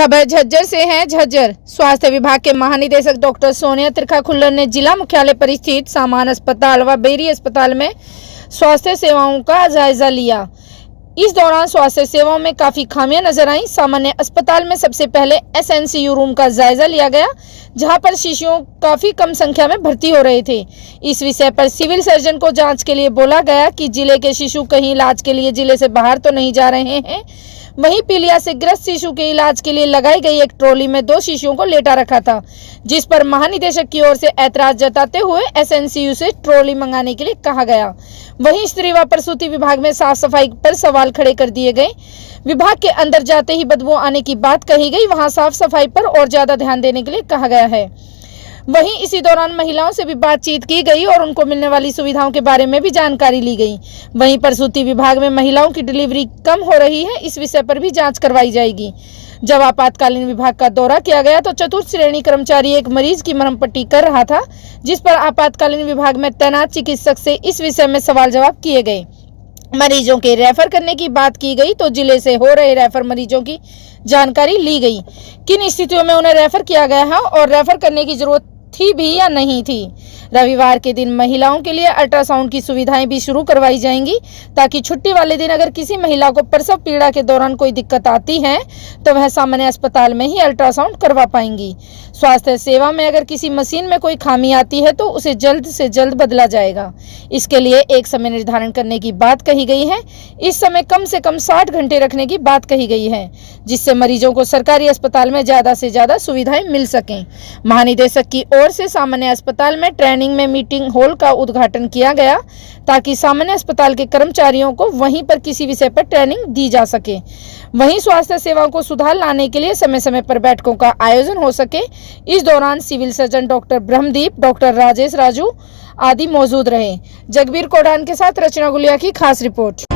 खबर झज्जर से है। झज्जर स्वास्थ्य विभाग के महानिदेशक डॉक्टर सोनिया त्रिखा खुल्लर ने जिला मुख्यालय पर स्थित सामान अस्पताल व बेरी अस्पताल में स्वास्थ्य सेवाओं का जायजा लिया। इस दौरान स्वास्थ्य सेवाओं में काफी खामियां नजर आईं। सामान्य अस्पताल में सबसे पहले एसएनसीयू रूम का जायजा लिया गया, जहां पर शिशुओं काफी कम संख्या में भर्ती हो रहे थे। इस विषय पर सिविल सर्जन को जांच के लिए बोला गया कि जिले के शिशु कहीं इलाज के लिए जिले से बाहर तो नहीं जा रहे हैं। वहीं पीलिया से ग्रस्त शिशु के इलाज के लिए लगाई गई एक ट्रॉली में 2 शिशुओं को लेटा रखा था, जिस पर महानिदेशक की ओर से ऐतराज जताते हुए एसएनसीयू से ट्रॉली मंगाने के लिए कहा गया। वहीं स्त्री व प्रसूति विभाग में साफ सफाई पर सवाल खड़े कर दिए गए। विभाग के अंदर जाते ही बदबू आने की बात कही गई, वहां साफ सफाई पर और ज्यादा ध्यान देने के लिए कहा गया है। वहीं इसी दौरान महिलाओं से भी बातचीत की गई और उनको मिलने वाली सुविधाओं के बारे में भी जानकारी ली गई। वहीं प्रसूति विभाग में महिलाओं की डिलीवरी कम हो रही है, इस विषय पर भी जांच करवाई जाएगी। जब आपातकालीन विभाग का दौरा किया गया तो चतुर्थ श्रेणी कर्मचारी एक मरीज की मरहम पट्टी कर रहा था, जिस पर आपातकालीन विभाग में तैनात चिकित्सक से इस विषय में सवाल जवाब किए गए। मरीजों के रेफर करने की बात की गई तो जिले से हो रहे रेफर मरीजों की जानकारी ली गई, किन स्थितियों में उन्हें रेफर किया गया है और रेफर करने की जरूरत थी भी या नहीं थी। रविवार के दिन महिलाओं के लिए अल्ट्रासाउंड की सुविधाएं भी शुरू करवाई जाएंगी, ताकि छुट्टी वाले दिन अगर किसी महिला को प्रसव पीड़ा के दौरान कोई दिक्कत आती है तो वह सामान्य अस्पताल में ही अल्ट्रासाउंड करवा पाएंगी। स्वास्थ्य सेवा में अगर किसी मशीन में कोई खामी आती है तो उसे जल्द से जल्द बदला जाएगा। इसके लिए एक समय निर्धारण करने की बात कही गई है। इस समय कम से कम 60 घंटे रखने की बात कही गई है, जिससे मरीजों को सरकारी अस्पताल में ज्यादा से ज्यादा सुविधाएं मिल सकें। महानिदेशक की ओर से सामान्य अस्पताल में ट्रेनिंग में मीटिंग हॉल का उद्घाटन किया गया, ताकि सामान्य अस्पताल के कर्मचारियों को वहीं पर किसी विषय पर ट्रेनिंग दी जा सके। वहीं स्वास्थ्य सेवाओं को सुधार लाने के लिए समय समय पर बैठकों का आयोजन हो सके। इस दौरान civil surgeon doctor Brahmdeep, doctor Rajesh Raju आदि मौजूद रहे। जगबीर कोडान के साथ रचना गुलिया की खास रिपोर्ट।